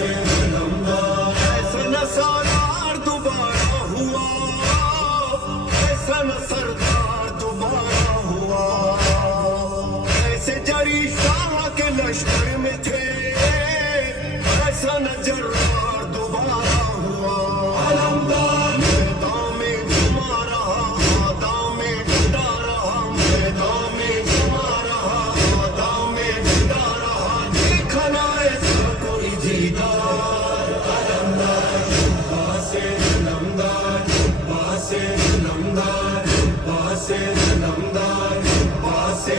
ऐसा न सालार दोबारा हुआ, ऐसा न सरदार दोबारा हुआ, ऐसे जरी शाह के लश्कर में थे, ऐसा न जर्रार दोबारा हुआ। मैदान में घुमा रहा, मैदान में ढूंढा रहा, मैदान में घुमा रहा, मैदान में ढूंढा रहा, देखा ना ऐसा कोई दीदार। अलमदार जुब्बा से नमदार, जुब्बा से नमदार, जुब्बा से नमदार, जुब्बा से